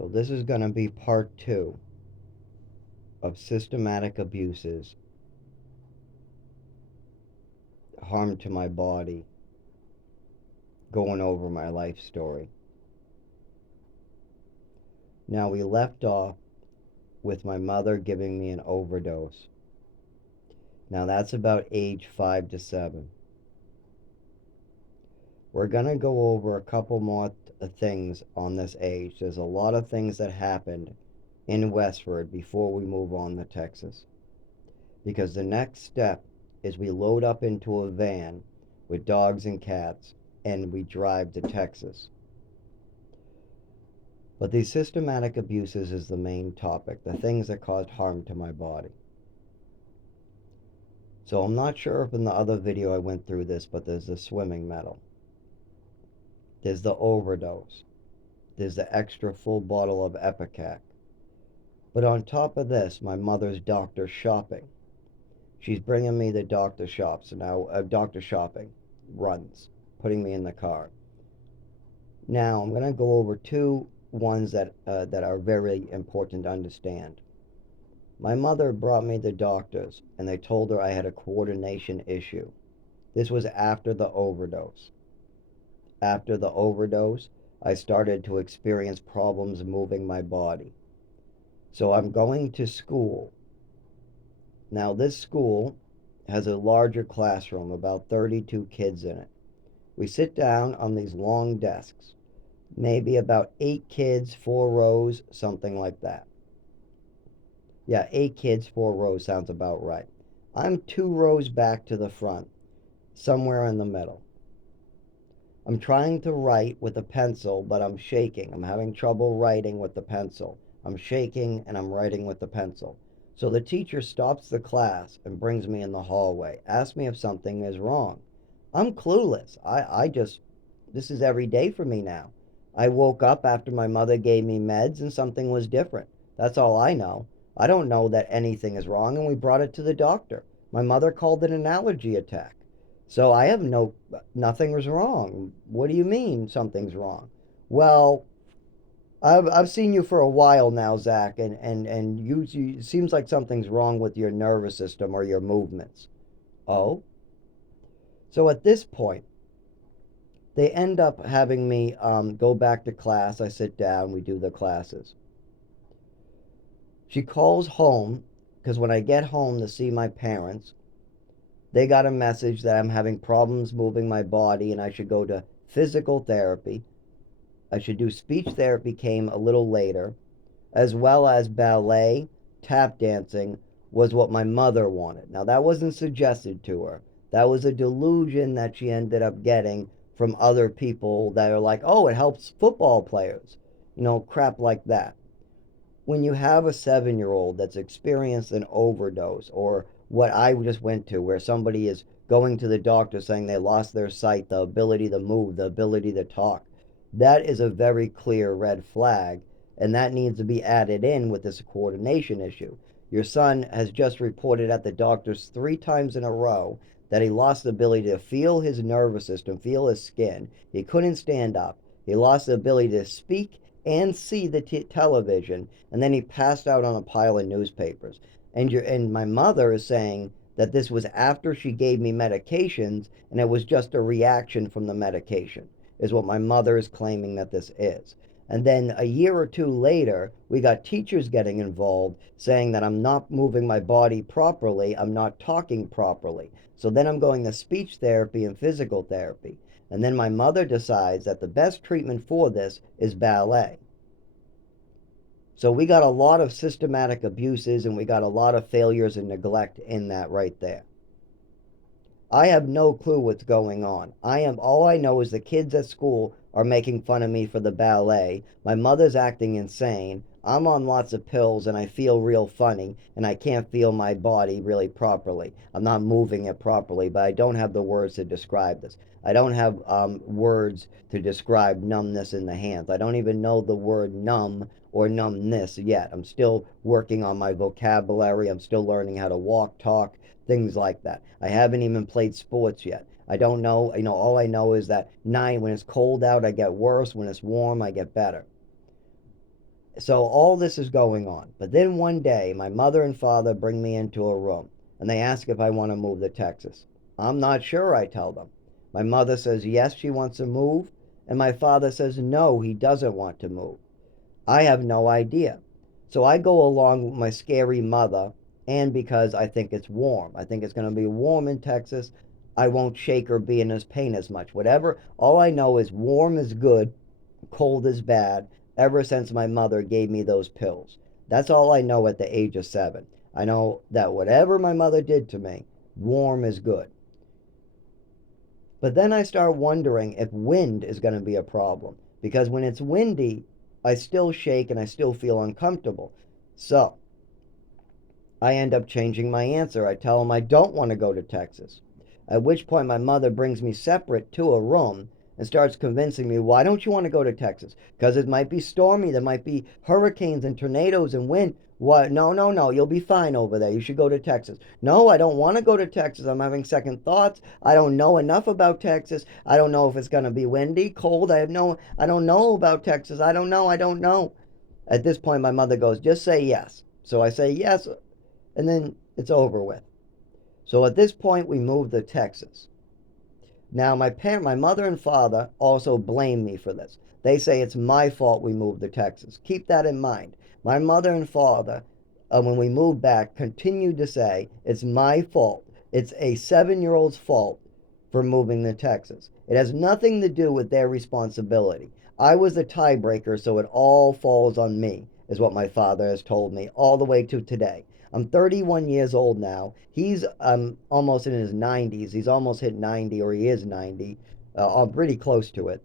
So this is going to be part 2 of systematic abuses, harm to my body, going over my life story. Now we left off with my mother giving me an overdose. Now that's about age 5 to 7. We're going to go over a couple more things on this age. There's a lot of things that happened in Westford before we move on to Texas. Because the next step is we load up into a van with dogs and cats and we drive to Texas. But these systematic abuses is the main topic, the things that caused harm to my body. So I'm not sure if in the other video I went through this, but there's the swimming medal. There's the overdose. There's the extra full bottle of Epicac. But on top of this, my mother's doctor shopping. She's bringing me the doctor shops now, doctor shopping runs, putting me in the car. Now I'm going to go over two ones that are very important to understand. My mother brought me the doctors, and they told her I had a coordination issue. This was after the overdose. After the overdose, I started to experience problems moving my body. So I'm going to school. Now this school has a larger classroom, about 32 kids in it. We sit down on these long desks, maybe about 8 kids, 4 rows, something like that. Yeah, 8 kids, 4 rows sounds about right. I'm 2 rows back to the front, somewhere in the middle. I'm trying to write with a pencil, but I'm shaking. I'm having trouble writing with the pencil. I'm shaking and I'm writing with the pencil. So the teacher stops the class and brings me in the hallway, asks me if something is wrong. I'm clueless. This is every day for me now. I woke up after my mother gave me meds and something was different. That's all I know. I don't know that anything is wrong, and we brought it to the doctor. My mother called it an allergy attack. So I have nothing was wrong. What do you mean something's wrong? Well, I've seen you for a while now, Zach, and you it seems like something's wrong with your nervous system or your movements. Oh? So at this point, they end up having me go back to class. I sit down, we do the classes. She calls home because when I get home to see my parents, they got a message that I'm having problems moving my body and I should go to physical therapy. I should do speech therapy, came a little later, as well as ballet, tap dancing was what my mother wanted. Now, that wasn't suggested to her. That was a delusion that she ended up getting from other people that are like, oh, it helps football players. Crap like that. When you have a 7-year-old that's experienced an overdose, or what I just went to, where somebody is going to the doctor saying they lost their sight, the ability to move, the ability to talk, that is a very clear red flag, and that needs to be added in with this coordination issue. Your son has just reported at the doctors 3 times in a row that he lost the ability to feel his nervous system, feel his skin. He couldn't stand up. He lost the ability to speak and see the television, and then he passed out on a pile of newspapers. And my mother is saying that this was after she gave me medications, and it was just a reaction from the medication, is what my mother is claiming that this is. And then a year or two later, we got teachers getting involved saying that I'm not moving my body properly, I'm not talking properly. So then I'm going to speech therapy and physical therapy. And then my mother decides that the best treatment for this is ballet. So we got a lot of systematic abuses and we got a lot of failures and neglect in that right there. I have no clue what's going on. All I know is the kids at school are making fun of me for the ballet. My mother's acting insane. I'm on lots of pills and I feel real funny and I can't feel my body really properly. I'm not moving it properly, but I don't have the words to describe this. I don't have words to describe numbness in the hands. I don't even know the word numb or numbness yet. I'm still working on my vocabulary. I'm still learning how to walk, talk, things like that. I haven't even played sports yet. I don't know, all I know is that night when it's cold out, I get worse. When it's warm, I get better. So all this is going on. But then one day, my mother and father bring me into a room and they ask if I want to move to Texas. I'm not sure, I tell them. My mother says yes, she wants to move, and my father says no, he doesn't want to move. I have no idea. So I go along with my scary mother, and because I think it's warm. I think it's going to be warm in Texas. I won't shake or be in as pain as much. Whatever, all I know is warm is good, cold is bad, ever since my mother gave me those pills. That's all I know at the age of 7. I know that whatever my mother did to me, warm is good. But then I start wondering if wind is going to be a problem. Because when it's windy, I still shake and I still feel uncomfortable. So I end up changing my answer. I tell them I don't want to go to Texas. At which point my mother brings me separate to a room and starts convincing me, why don't you want to go to Texas? Because it might be stormy, there might be hurricanes and tornadoes and wind. What? No, no, no, you'll be fine over there. You should go to Texas. No, I don't want to go to Texas. I'm having second thoughts. I don't know enough about Texas. I don't know if it's going to be windy, cold. I don't know about Texas. I don't know. At this point my mother goes, just say yes. So I say yes, and then it's over with. So at this point we moved to Texas. Now my mother and father also blame me for this. They say it's my fault we moved to Texas. Keep that in mind. My mother and father, when we moved back, continued to say it's my fault. It's a 7-year-old's fault for moving to Texas. It has nothing to do with their responsibility. I was the tiebreaker, so it all falls on me, is what my father has told me all the way to today. I'm 31 years old now. He's almost in his 90s. He's almost hit 90, or he is 90. I'm pretty close to it.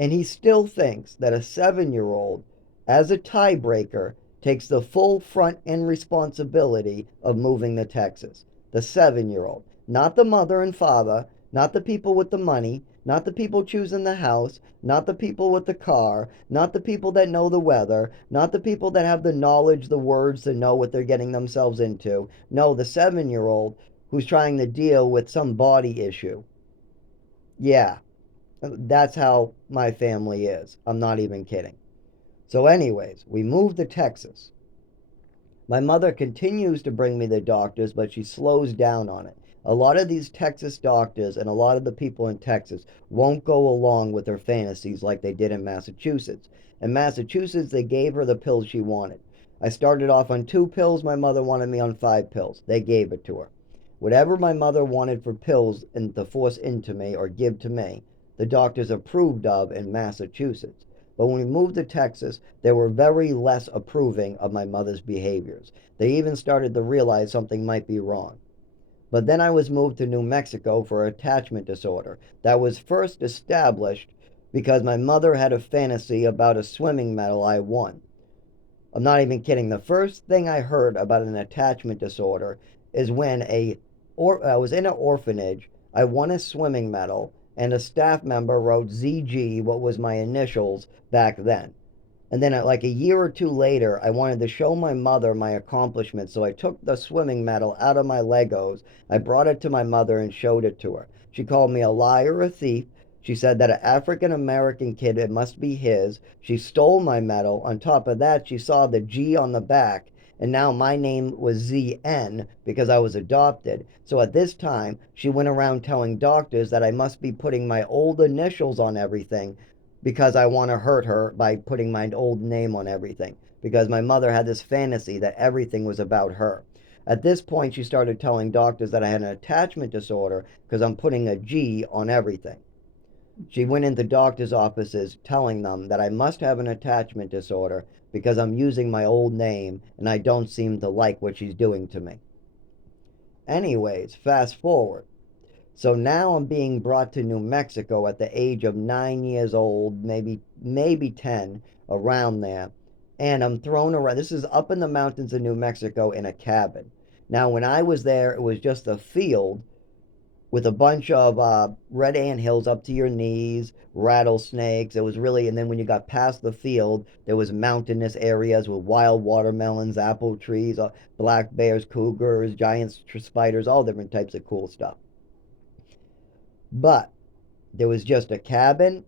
And he still thinks that a 7-year-old, as a tiebreaker, takes the full front end responsibility of moving to Texas. The 7-year-old. Not the mother and father, not the people with the money, not the people choosing the house, not the people with the car, not the people that know the weather, not the people that have the knowledge, the words to know what they're getting themselves into. No, the 7-year-old who's trying to deal with some body issue. Yeah, that's how my family is. I'm not even kidding. So, anyways, we moved to Texas. My mother continues to bring me the doctors, but she slows down on it. A lot of these Texas doctors and a lot of the people in Texas won't go along with her fantasies like they did in Massachusetts. In Massachusetts, they gave her the pills she wanted. I started off on 2 pills. My mother wanted me on 5 pills. They gave it to her. Whatever my mother wanted for pills and to force into me or give to me, the doctors approved of in Massachusetts. But when we moved to Texas, they were very less approving of my mother's behaviors. They even started to realize something might be wrong. But then I was moved to New Mexico for attachment disorder that was first established because my mother had a fantasy about a swimming medal I won. I'm not even kidding. The first thing I heard about an attachment disorder is when I was in an orphanage. I won a swimming medal, and a staff member wrote ZG, what was my initials back then. And then, like a year or two later, I wanted to show my mother my accomplishments. So I took the swimming medal out of my Legos. I brought it to my mother and showed it to her. She called me a liar, a thief. She said that an African American kid, it must be his. She stole my medal. On top of that, she saw the G on the back. And now my name was ZN because I was adopted. So at this time, she went around telling doctors that I must be putting my old initials on everything because I want to hurt her by putting my old name on everything. Because my mother had this fantasy that everything was about her. At this point, she started telling doctors that I had an attachment disorder because I'm putting a G on everything. She went into doctors' offices telling them that I must have an attachment disorder because I'm using my old name and I don't seem to like what she's doing to me. Anyways, fast forward. So now I'm being brought to New Mexico at the age of 9 years old, maybe 10, around there. And I'm thrown around. This is up in the mountains of New Mexico in a cabin. Now, when I was there, it was just a field with a bunch of red ant hills up to your knees, rattlesnakes. It was really, and then when you got past the field, there was mountainous areas with wild watermelons, apple trees, black bears, cougars, giant spiders, all different types of cool stuff. But there was just a cabin,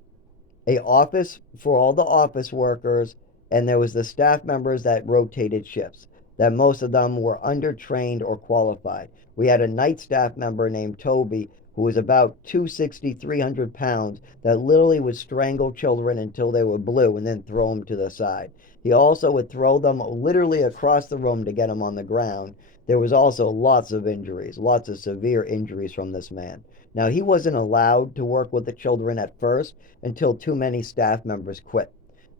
a office for all the office workers, and there was the staff members that rotated shifts, that most of them were undertrained or qualified. We had a night staff member named Toby who was about 260, 300 pounds, that literally would strangle children until they were blue and then throw them to the side. He also would throw them literally across the room to get them on the ground. There was also lots of injuries, lots of severe injuries from this man. Now, he wasn't allowed to work with the children at first until too many staff members quit.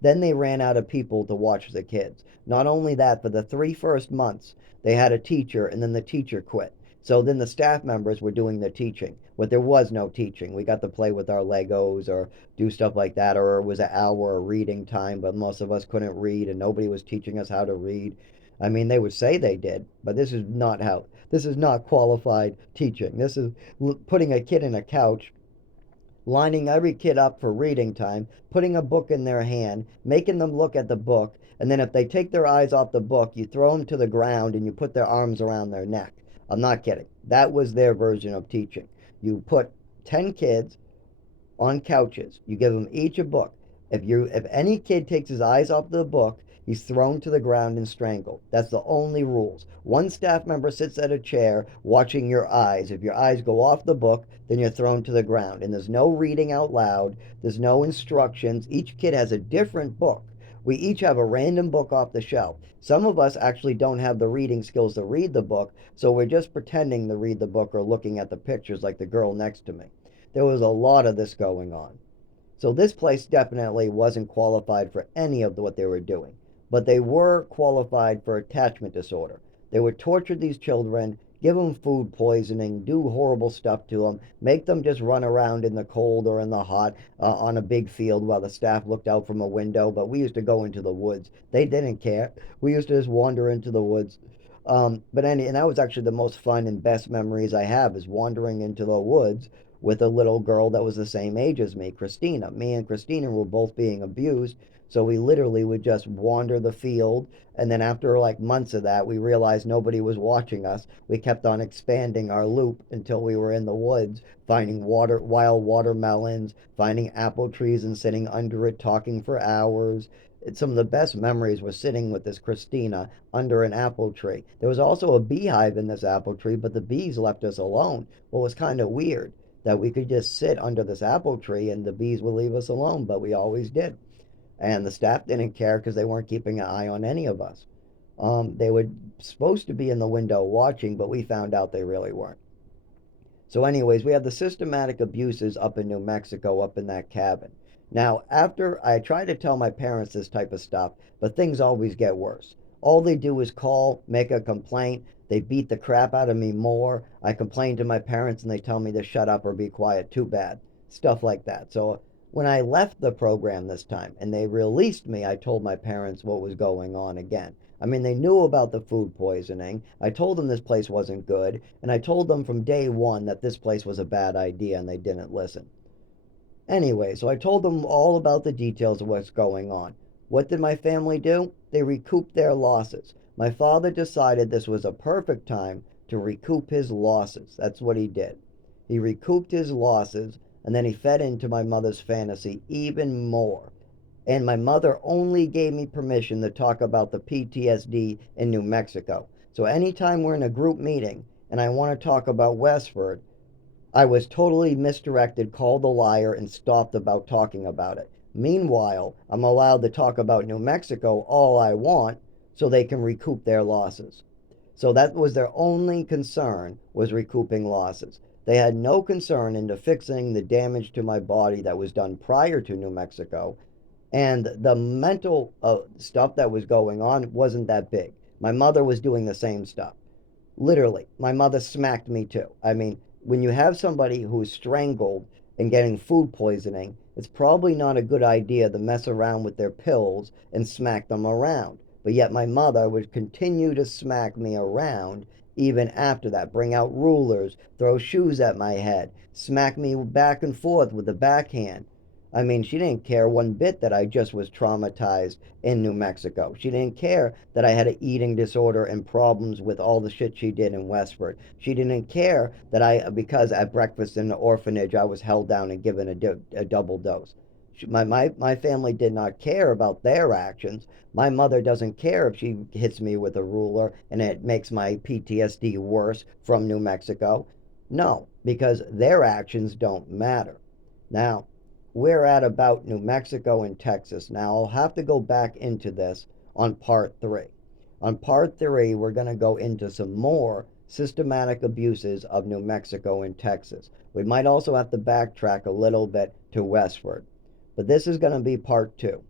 Then they ran out of people to watch the kids. Not only that, for the 3 first months, they had a teacher and then the teacher quit. So then the staff members were doing the teaching, but there was no teaching. We got to play with our Legos or do stuff like that, or it was an hour of reading time, but most of us couldn't read and nobody was teaching us how to read. I mean, they would say they did, but this is not qualified teaching. This is putting a kid in a couch, lining every kid up for reading time, putting a book in their hand, making them look at the book, and then if they take their eyes off the book, you throw them to the ground and you put their arms around their neck. I'm not kidding. That was their version of teaching. You put 10 kids on couches. You give them each a book. If any kid takes his eyes off the book, he's thrown to the ground and strangled. That's the only rules. One staff member sits at a chair watching your eyes. If your eyes go off the book, then you're thrown to the ground. And there's no reading out loud. There's no instructions. Each kid has a different book. We each have a random book off the shelf. Some of us actually don't have the reading skills to read the book, so we're just pretending to read the book or looking at the pictures like the girl next to me. There was a lot of this going on. So this place definitely wasn't qualified for any of what they were doing, but they were qualified for attachment disorder. They would torture these children, give them food poisoning, do horrible stuff to them, make them just run around in the cold or in the hot on a big field while the staff looked out from a window. But we used to go into the woods. They didn't care. We used to just wander into the woods. And that was actually the most fun and best memories I have, is wandering into the woods with a little girl that was the same age as me, Christina. Me and Christina were both being abused, so we literally would just wander the field. And then after like months of that, we realized nobody was watching us. We kept on expanding our loop until we were in the woods, finding wild watermelons, finding apple trees and sitting under it talking for hours. Some of the best memories were sitting with this Christina under an apple tree. There was also a beehive in this apple tree, but the bees left us alone. What was kind of weird, that we could just sit under this apple tree and the bees would leave us alone, but we always did. And the staff didn't care because they weren't keeping an eye on any of us. They were supposed to be in the window watching, but we found out they really weren't. So, anyways, we had the systematic abuses up in New Mexico, up in that cabin. Now, after I try to tell my parents this type of stuff, but things always get worse. All they do is call, make a complaint. They beat the crap out of me more. I complain to my parents and they tell me to shut up or be quiet. Too bad. Stuff like that. So when I left the program this time and they released me, I told my parents what was going on again. I mean, they knew about the food poisoning. I told them this place wasn't good, and I told them from day one that this place was a bad idea, and they didn't listen. Anyway, so I told them all about the details of what's going on. What did my family do? They recouped their losses. My father decided this was a perfect time to recoup his losses. That's what he did. He recouped his losses, and then he fed into my mother's fantasy even more. And my mother only gave me permission to talk about the PTSD in New Mexico. So anytime we're in a group meeting and I want to talk about Westford, I was totally misdirected, called a liar, and stopped about talking about it. Meanwhile, I'm allowed to talk about New Mexico all I want so they can recoup their losses. So that was their only concern, was recouping losses. They had no concern into fixing the damage to my body that was done prior to New Mexico, and the mental stuff that was going on wasn't that big. My mother was doing the same stuff. Literally, my mother smacked me too. I mean, when you have somebody who's strangled and getting food poisoning, it's probably not a good idea to mess around with their pills and smack them around. But yet my mother would continue to smack me around even after that, bring out rulers, throw shoes at my head, smack me back and forth with the backhand. I mean, she didn't care one bit that I just was traumatized in New Mexico. She didn't care that I had an eating disorder and problems with all the shit she did in Westford. She didn't care that because at breakfast in the orphanage I was held down and given a double dose. My family did not care about their actions. My mother doesn't care if she hits me with a ruler and it makes my PTSD worse from New Mexico. No, because their actions don't matter. Now, we're at about New Mexico and Texas. Now, I'll have to go back into this on part three. On part three, we're going to go into some more systematic abuses of New Mexico and Texas. We might also have to backtrack a little bit to Westford. But this is going to be part two.